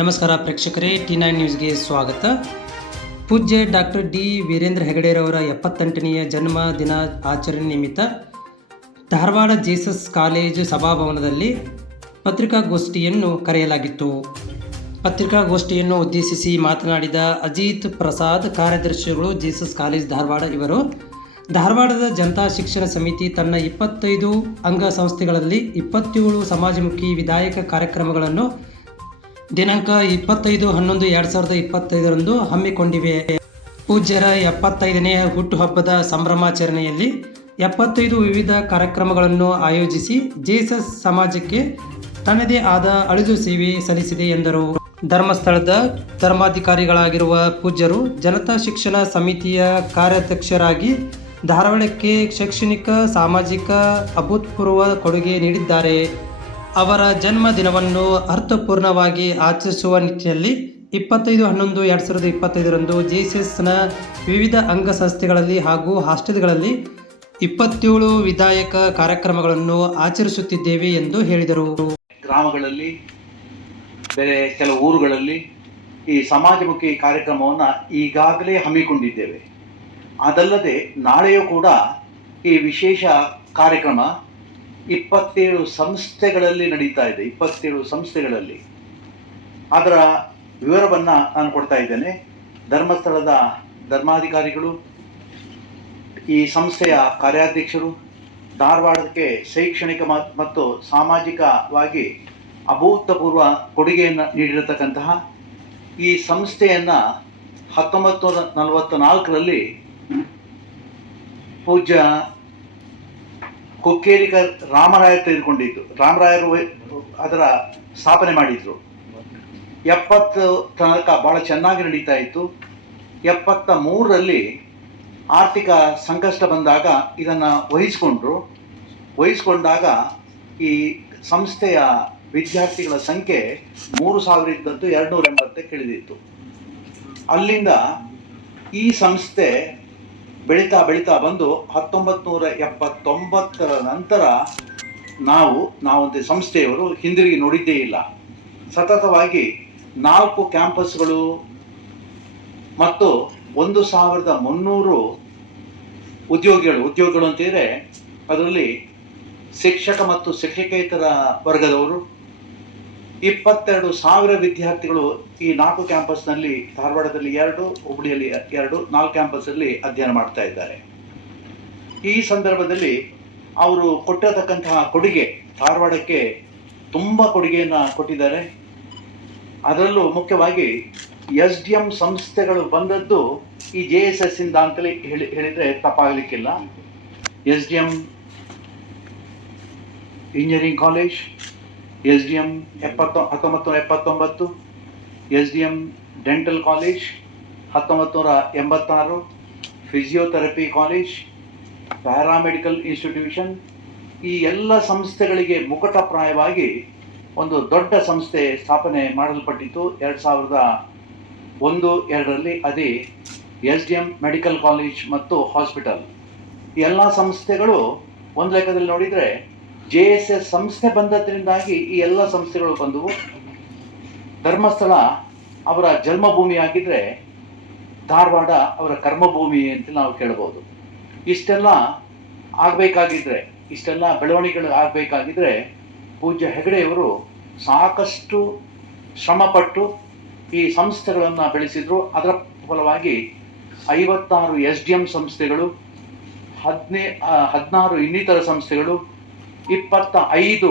ನಮಸ್ಕಾರ ಪ್ರೇಕ್ಷಕರೇ T nine ನ್ಯೂಸ್ಗೆ ಸ್ವಾಗತ. ಪೂಜ್ಯ ಡಾಕ್ಟರ್ ಡಿ ವೀರೇಂದ್ರ ಹೆಗಡೆರವರ ಎಪ್ಪತ್ತೆಂಟನೆಯ ಜನ್ಮ ದಿನ ಆಚರಣೆ ನಿಮಿತ್ತ ಧಾರವಾಡ ಜೀಸಸ್ ಕಾಲೇಜು ಸಭಾಭವನದಲ್ಲಿ ಪತ್ರಿಕಾಗೋಷ್ಠಿಯನ್ನು ಕರೆಯಲಾಗಿತ್ತು. ಪತ್ರಿಕಾಗೋಷ್ಠಿಯನ್ನು ಉದ್ದೇಶಿಸಿ ಮಾತನಾಡಿದ ಅಜಿತ್ ಪ್ರಸಾದ್, ಕಾರ್ಯದರ್ಶಿಗಳು ಜೀಸಸ್ ಕಾಲೇಜ್ ಧಾರವಾಡ ಇವರು, ಧಾರವಾಡದ ಜನತಾ ಶಿಕ್ಷಣ ಸಮಿತಿ ತನ್ನ ಇಪ್ಪತ್ತೈದು ಅಂಗಸಂಸ್ಥೆಗಳಲ್ಲಿ ಇಪ್ಪತ್ತೇಳು ಸಮಾಜಮುಖಿ ವಿಧಾಯಕ ಕಾರ್ಯಕ್ರಮಗಳನ್ನು ದಿನಾಂಕ ಇಪ್ಪತ್ತೈದು ಹನ್ನೊಂದು ಎರಡು ಸಾವಿರದ ಇಪ್ಪತ್ತೈದರಂದು ಹಮ್ಮಿಕೊಂಡಿವೆ. ಪೂಜ್ಯರ ಎಪ್ಪತ್ತೈದನೆಯ ಹುಟ್ಟುಹಬ್ಬದ ಸಂಭ್ರಮಾಚರಣೆಯಲ್ಲಿ ಎಪ್ಪತ್ತೈದು ವಿವಿಧ ಕಾರ್ಯಕ್ರಮಗಳನ್ನು ಆಯೋಜಿಸಿ ಜೇಸಸ್ ಸಮಾಜಕ್ಕೆ ತನ್ನದೇ ಆದ ಅಳಿದು ಸೇವೆ ಸಲ್ಲಿಸಿದೆ ಎಂದರು. ಧರ್ಮಸ್ಥಳದ ಧರ್ಮಾಧಿಕಾರಿಗಳಾಗಿರುವ ಪೂಜ್ಯರು ಜನತಾ ಶಿಕ್ಷಣ ಸಮಿತಿಯ ಕಾರ್ಯಾಧ್ಯಕ್ಷರಾಗಿ ಧಾರವಾಡಕ್ಕೆ ಶೈಕ್ಷಣಿಕ, ಸಾಮಾಜಿಕ, ಅಭೂತಪೂರ್ವ ಕೊಡುಗೆ ನೀಡಿದ್ದಾರೆ. ಅವರ ಜನ್ಮದಿನವನ್ನು ಅರ್ಥಪೂರ್ಣವಾಗಿ ಆಚರಿಸುವ ನಿಟ್ಟಿನಲ್ಲಿ ಇಪ್ಪತ್ತೈದು, ಹನ್ನೊಂದು, ಎರಡು ಸಾವಿರದ ಇಪ್ಪತ್ತೈದರಂದು ಜೆಸಿಎಸ್ನ ವಿವಿಧ ಅಂಗಸಂಸ್ಥೆಗಳಲ್ಲಿ ಹಾಗೂ ಹಾಸ್ಟೆಲ್ಗಳಲ್ಲಿ ಇಪ್ಪತ್ತೇಳು ವಿಧಾಯಕ ಕಾರ್ಯಕ್ರಮಗಳನ್ನು ಆಚರಿಸುತ್ತಿದ್ದೇವೆ ಎಂದು ಹೇಳಿದರು. ಗ್ರಾಮಗಳಲ್ಲಿ, ಬೇರೆ ಕೆಲವು ಊರುಗಳಲ್ಲಿ ಈ ಸಮಾಜಮುಖಿ ಕಾರ್ಯಕ್ರಮವನ್ನು ಈಗಾಗಲೇ ಹಮ್ಮಿಕೊಂಡಿದ್ದೇವೆ. ಅದಲ್ಲದೆ ನಾಳೆಯೂ ಕೂಡ ಈ ವಿಶೇಷ ಕಾರ್ಯಕ್ರಮ ಇಪ್ಪತ್ತೇಳು ಸಂಸ್ಥೆಗಳಲ್ಲಿ ನಡೀತಾ ಇದೆ, ಇಪ್ಪತ್ತೇಳು ಸಂಸ್ಥೆಗಳಲ್ಲಿ. ಅದರ ವಿವರವನ್ನು ನಾನು ಕೊಡ್ತಾ ಇದ್ದೇನೆ. ಧರ್ಮಸ್ಥಳದ ಧರ್ಮಾಧಿಕಾರಿಗಳು, ಈ ಸಂಸ್ಥೆಯ ಕಾರ್ಯಾಧ್ಯಕ್ಷರು, ಧಾರವಾಡಕ್ಕೆ ಶೈಕ್ಷಣಿಕ ಮತ್ತು ಸಾಮಾಜಿಕವಾಗಿ ಅಭೂತಪೂರ್ವ ಕೊಡುಗೆಯನ್ನು ನೀಡಿರತಕ್ಕಂತಹ ಈ ಸಂಸ್ಥೆಯನ್ನು ಹತ್ತೊಂಬತ್ತು ನೂರ ನಲವತ್ತ ನಾಲ್ಕರಲ್ಲಿ ಪೂಜ್ಯ ಕೊಕ್ಕೇರಿಕರ್ ರಾಮರಾಯ ತೆಗೆದುಕೊಂಡಿದ್ದು. ರಾಮರಾಯರು ಅದರ ಸ್ಥಾಪನೆ ಮಾಡಿದ್ರು. ಎಪ್ಪತ್ತು ತನಕ ಬಹಳ ಚೆನ್ನಾಗಿ ನಡೀತಾ ಇತ್ತು. ಎಪ್ಪತ್ತ ಮೂರರಲ್ಲಿ ಆರ್ಥಿಕ ಸಂಕಷ್ಟ ಬಂದಾಗ ಇದನ್ನು ವಹಿಸಿಕೊಂಡ್ರು. ವಹಿಸಿಕೊಂಡಾಗ ಈ ಸಂಸ್ಥೆಯ ವಿದ್ಯಾರ್ಥಿಗಳ ಸಂಖ್ಯೆ ಮೂರು ಸಾವಿರ ಇದ್ದದ್ದು ಎರಡು ನೂರ ಎಂಬತ್ತಕ್ಕೆ ಇಳಿದಿತ್ತು. ಅಲ್ಲಿಂದ ಈ ಸಂಸ್ಥೆ ಬೆಳೀತಾ ಬೆಳೀತಾ ಬಂದು ಹತ್ತೊಂಬತ್ತು ನೂರ ಎಪ್ಪತ್ತೊಂಬತ್ತರ ನಂತರ ನಾವು ನಾವೊಂದು ಸಂಸ್ಥೆಯವರು ಹಿಂದಿರುಗಿ ನೋಡಿದ್ದೇ ಇಲ್ಲ. ಸತತವಾಗಿ ನಾಲ್ಕು ಕ್ಯಾಂಪಸ್ಗಳು ಮತ್ತು ಒಂದು ಸಾವಿರದ ಮುನ್ನೂರು ಉದ್ಯೋಗಿಗಳು ಉದ್ಯೋಗಿಗಳು ಅಂತಿದ್ರೆ ಅದರಲ್ಲಿ ಶಿಕ್ಷಕ ಮತ್ತು ಶಿಕ್ಷಕೇತರ ವರ್ಗದವರು ಇಪ್ಪತ್ತೆರಡು ಸಾವಿರ ವಿದ್ಯಾರ್ಥಿಗಳು ಈ ನಾಲ್ಕು ಕ್ಯಾಂಪಸ್ನಲ್ಲಿ ಧಾರವಾಡದಲ್ಲಿ ಎರಡು ಹುಬ್ಬಳ್ಳಿಯಲ್ಲಿ ಎರಡು, ನಾಲ್ಕು ಕ್ಯಾಂಪಸ್ಸಲ್ಲಿ ಅಧ್ಯಯನ ಮಾಡ್ತಾ ಇದ್ದಾರೆ. ಈ ಸಂದರ್ಭದಲ್ಲಿ ಅವರು ಕೊಟ್ಟಿರತಕ್ಕಂತಹ ಕೊಡುಗೆ ಧಾರವಾಡಕ್ಕೆ ತುಂಬ ಕೊಡುಗೆಯನ್ನು ಕೊಟ್ಟಿದ್ದಾರೆ. ಅದರಲ್ಲೂ ಮುಖ್ಯವಾಗಿ ಎಸ್ ಡಿ ಎಂ ಸಂಸ್ಥೆಗಳು ಬಂದದ್ದು ಈ ಜೆ ಎಸ್ ಎಸ್ ಇಂದ ಅಂತಲೇ ಹೇಳಿ, ಹೇಳಿದರೆ ತಪ್ಪಾಗಲಿಕ್ಕಿಲ್ಲ. S D M engineering college S D M ಎಪ್ಪತ್ತೊ, ಹತ್ತೊಂಬತ್ತು ನೂರ ಎಪ್ಪತ್ತೊಂಬತ್ತು S D M dental college, ಹತ್ತೊಂಬತ್ತು ನೂರ ಎಂಬತ್ತಾರು, ಫಿಸಿಯೋಥೆರಪಿ ಕಾಲೇಜ್, ಪ್ಯಾರಾಮೆಡಿಕಲ್ ಇನ್ಸ್ಟಿಟ್ಯೂಷನ್, ಈ ಎಲ್ಲ ಸಂಸ್ಥೆಗಳಿಗೆ ಮುಕಟಪ್ರಾಯವಾಗಿ ಒಂದು ದೊಡ್ಡ ಸಂಸ್ಥೆ ಸ್ಥಾಪನೆ ಮಾಡಲ್ಪಟ್ಟಿತ್ತು ಎರಡು ಸಾವಿರದ ಒಂದು ಎರಡರಲ್ಲಿ, ಅದೇ S D M medical college ಮತ್ತು ಹಾಸ್ಪಿಟಲ್. ಎಲ್ಲ ಸಂಸ್ಥೆಗಳು ಒಂದು ಲೆಕ್ಕದಲ್ಲಿ ನೋಡಿದರೆ ಜೆ ಎಸ್ ಎಸ್ ಸಂಸ್ಥೆ ಬಂದದ್ರಿಂದಾಗಿ ಈ ಎಲ್ಲ ಸಂಸ್ಥೆಗಳು ಬಂದವು. ಧರ್ಮಸ್ಥಳ ಅವರ ಜನ್ಮಭೂಮಿ ಆಗಿದ್ರೆ ಧಾರವಾಡ ಅವರ ಕರ್ಮಭೂಮಿ ಅಂತ ನಾವು ಕೇಳಬಹುದು ಇಷ್ಟೆಲ್ಲ ಆಗಬೇಕಾಗಿದ್ರೆ, ಇಷ್ಟೆಲ್ಲ ಬೆಳವಣಿಗೆಗಳು ಆಗಬೇಕಾಗಿದ್ರೆ ಪೂಜ್ಯ ಹೆಗಡೆಯವರು ಸಾಕಷ್ಟು ಶ್ರಮಪಟ್ಟು ಈ ಸಂಸ್ಥೆಗಳನ್ನು ಬೆಳೆಸಿದ್ರು. ಅದರ ಫಲವಾಗಿ ಐವತ್ತಾರು ಎಸ್ ಡಿ ಎಂ ಸಂಸ್ಥೆಗಳು, ಹದಿನೇ ಹದಿನಾರು ಇನ್ನಿತರ ಸಂಸ್ಥೆಗಳು ಇಪ್ಪತ್ತ ಐದು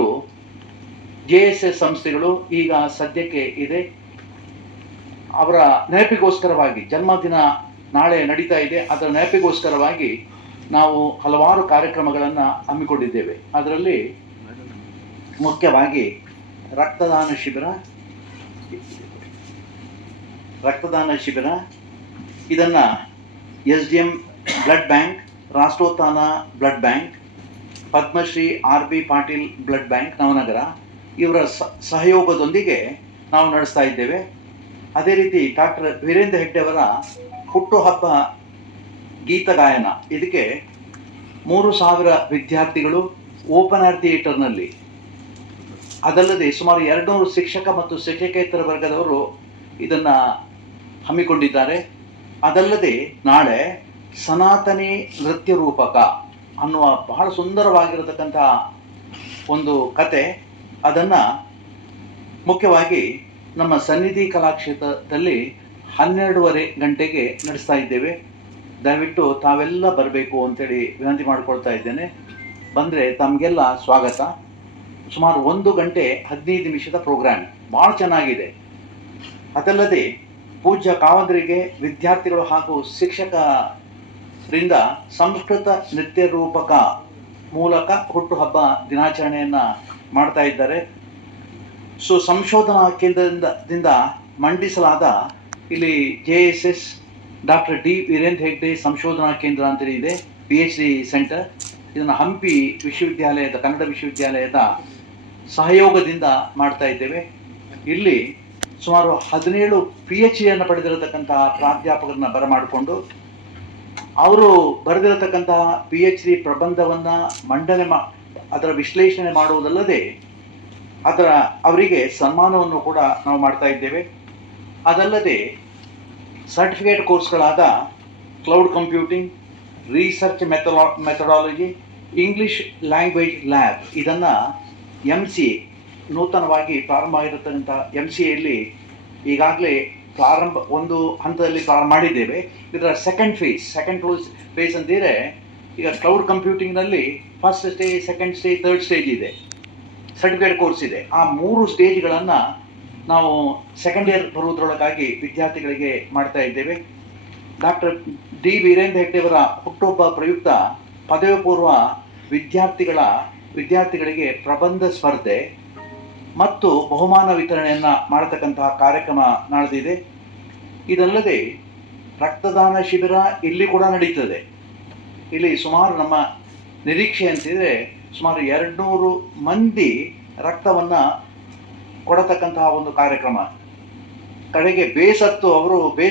ಜೆ ಎಸ್ ಎಸ್ ಸಂಸ್ಥೆಗಳು ಈಗ ಸದ್ಯಕ್ಕೆ ಇದೆ. ಅವರ ನೆನಪಿಗೋಸ್ಕರವಾಗಿ ಜನ್ಮದಿನ ನಾಳೆ ನಡೀತಾ ಇದೆ. ಅದರ ನೆನಪಿಗೋಸ್ಕರವಾಗಿ ನಾವು ಹಲವಾರು ಕಾರ್ಯಕ್ರಮಗಳನ್ನು ಹಮ್ಮಿಕೊಂಡಿದ್ದೇವೆ. ಅದರಲ್ಲಿ ಮುಖ್ಯವಾಗಿ ರಕ್ತದಾನ ಶಿಬಿರ ರಕ್ತದಾನ ಶಿಬಿರ, ಇದನ್ನು S D M blood bank, Rashtrotthana blood bank Padmashri R B Patil blood bank Navanagar, ಇವರ ಸಹಯೋಗದೊಂದಿಗೆ ನಾವು ನಡೆಸ್ತಾ ಇದ್ದೇವೆ. ಅದೇ ರೀತಿ ಡಾಕ್ಟರ್ ವೀರೇಂದ್ರ ಹೆಗ್ಡೆ ಅವರ ಹುಟ್ಟುಹಬ್ಬ ಗೀತ ಗಾಯನ. ಇದಕ್ಕೆ ಮೂರು ಸಾವಿರ ವಿದ್ಯಾರ್ಥಿಗಳು ಓಪನ್ ಆರ್ ಥಿಯೇಟರ್ನಲ್ಲಿ. ಅದಲ್ಲದೆ ಸುಮಾರು ಎರಡುನೂರು ಶಿಕ್ಷಕ ಮತ್ತು ಶಿಕ್ಷಕೇತರ ವರ್ಗದವರು ಇದನ್ನು ಹಮ್ಮಿಕೊಂಡಿದ್ದಾರೆ. ಅದಲ್ಲದೆ ನಾಳೆ ಸನಾತನಿ ನೃತ್ಯ ರೂಪಕ ಅನ್ನುವ ಬಹಳ ಸುಂದರವಾಗಿರತಕ್ಕಂಥ ಒಂದು ಕತೆ. ಅದನ್ನು ಮುಖ್ಯವಾಗಿ ನಮ್ಮ ಸನ್ನಿಧಿ ಕಲಾಕ್ಷೇತ್ರದಲ್ಲಿ ಹನ್ನೆರಡೂವರೆ ಗಂಟೆಗೆ ನಡೆಸ್ತಾ ಇದ್ದೇವೆ. ದಯವಿಟ್ಟು ತಾವೆಲ್ಲ ಬರಬೇಕು ಅಂತೇಳಿ ವಿನಂತಿ ಮಾಡಿಕೊಳ್ತಾ ಇದ್ದೇನೆ. ಬಂದರೆ ತಮಗೆಲ್ಲ ಸ್ವಾಗತ. ಸುಮಾರು ಒಂದು ಗಂಟೆ ಹದಿನೈದು ನಿಮಿಷದ ಪ್ರೋಗ್ರಾಮ್. ಭಾಳ ಚೆನ್ನಾಗಿದೆ. ಅದಲ್ಲದೆ ಪೂಜ್ಯ ಕಾವಂದರಿಗೆ ವಿದ್ಯಾರ್ಥಿಗಳು ಹಾಗೂ ಶಿಕ್ಷಕರಿಂದ ಸಂಸ್ಕೃತ ನೃತ್ಯ ರೂಪಕ ಮೂಲಕ ಹುಟ್ಟುಹಬ್ಬ ದಿನಾಚರಣೆಯನ್ನು ಮಾಡ್ತಾ ಇದ್ದಾರೆ. ಸೊ ಸಂಶೋಧನಾ ಕೇಂದ್ರದಿಂದ, ದಿಂದ ಮಂಡಿಸಲಾದ ಇಲ್ಲಿ J S S doctor D Veerendra Hegde ಸಂಶೋಧನಾ ಕೇಂದ್ರ ಅಂತೇಳಿ ಇದೆ ಪಿ ಎಚ್ ಡಿ ಸೆಂಟರ್ ಇದನ್ನು ಹಂಪಿ ವಿಶ್ವವಿದ್ಯಾಲಯದ, ಕನ್ನಡ ವಿಶ್ವವಿದ್ಯಾಲಯದ ಸಹಯೋಗದಿಂದ ಮಾಡ್ತಾ ಇದ್ದೇವೆ. ಇಲ್ಲಿ ಸುಮಾರು ಹದಿನೇಳು ಪಿ ಎಚ್ ಡಿಯನ್ನು ಪಡೆದಿರತಕ್ಕಂತಹ ಪ್ರಾಧ್ಯಾಪಕರನ್ನ ಬರಮಾಡಿಕೊಂಡು ಅವರು ಬರೆದಿರತಕ್ಕಂತಹ ಪಿ ಎಚ್ ಡಿ ಪ್ರಬಂಧವನ್ನು ಮಂಡನೆ ಮಾ, ಅದರ ವಿಶ್ಲೇಷಣೆ ಮಾಡುವುದಲ್ಲದೆ ಅದರ ಅವರಿಗೆ ಸನ್ಮಾನವನ್ನು ಕೂಡ ನಾವು ಮಾಡ್ತಾ ಇದ್ದೇವೆ. ಅದಲ್ಲದೆ ಸರ್ಟಿಫಿಕೇಟ್ ಕೋರ್ಸ್ಗಳಾದ ಕ್ಲೌಡ್ ಕಂಪ್ಯೂಟಿಂಗ್ ರಿಸರ್ಚ್ ಮೆಥಡಾ ಮೆಥಡಾಲಜಿ ಇಂಗ್ಲಿಷ್ ಲ್ಯಾಂಗ್ವೇಜ್ ಲ್ಯಾಬ್ ಇದನ್ನು ಎಂ ಸಿ ನೂತನವಾಗಿ ಪ್ರಾರಂಭ ಆಗಿರತಕ್ಕಂಥ ಎಂ ಸಿ ಎಲ್ಲಿ ಈಗಾಗಲೇ ಪ್ರಾರಂಭ, ಒಂದು ಹಂತದಲ್ಲಿ ಪ್ರಾರಂಭ ಮಾಡಿದ್ದೇವೆ. ಇದರ second phase second phase phase ಅಂತಿದ್ರೆ, ಈಗ cloud ಕಂಪ್ಯೂಟಿಂಗ್ನಲ್ಲಿ first stage second stage third stage ಇದೆ. ಸರ್ಟಿಫಿಕೇಟ್ ಕೋರ್ಸ್ ಇದೆ. ಆ ಮೂರು ಸ್ಟೇಜ್ಗಳನ್ನು ನಾವು ಸೆಕೆಂಡ್ ಇಯರ್ ಬರುವುದರೊಳಗಾಗಿ ವಿದ್ಯಾರ್ಥಿಗಳಿಗೆ ಮಾಡ್ತಾ ಇದ್ದೇವೆ. ಡಾಕ್ಟರ್ ಡಿ ವೀರೇಂದ್ರ ಹೆಗ್ಡೆಯವರ ಹುಟ್ಟೊಬ್ಬ ಪ್ರಯುಕ್ತ ಪದವಿ ಪೂರ್ವ ವಿದ್ಯಾರ್ಥಿಗಳ, ವಿದ್ಯಾರ್ಥಿಗಳಿಗೆ ಪ್ರಬಂಧ ಸ್ಪರ್ಧೆ ಮತ್ತು ಬಹುಮಾನ ವಿತರಣೆಯನ್ನು ಮಾಡತಕ್ಕಂತಹ ಕಾರ್ಯಕ್ರಮ ನಡೆದಿದೆ. ಇದಲ್ಲದೆ ರಕ್ತದಾನ ಶಿಬಿರ ಇಲ್ಲಿ ಕೂಡ ನಡೀತದೆ. ಇಲ್ಲಿ ಸುಮಾರು ನಮ್ಮ ನಿರೀಕ್ಷೆ ಅಂತಿದ್ರೆ ಸುಮಾರು ಎರಡುನೂರು ಮಂದಿ ರಕ್ತವನ್ನು ಕೊಡತಕ್ಕಂತಹ ಒಂದು ಕಾರ್ಯಕ್ರಮ. ಕಡೆಗೆ ಬೇಸತ್ತು ಅವರು ಬೇಸ್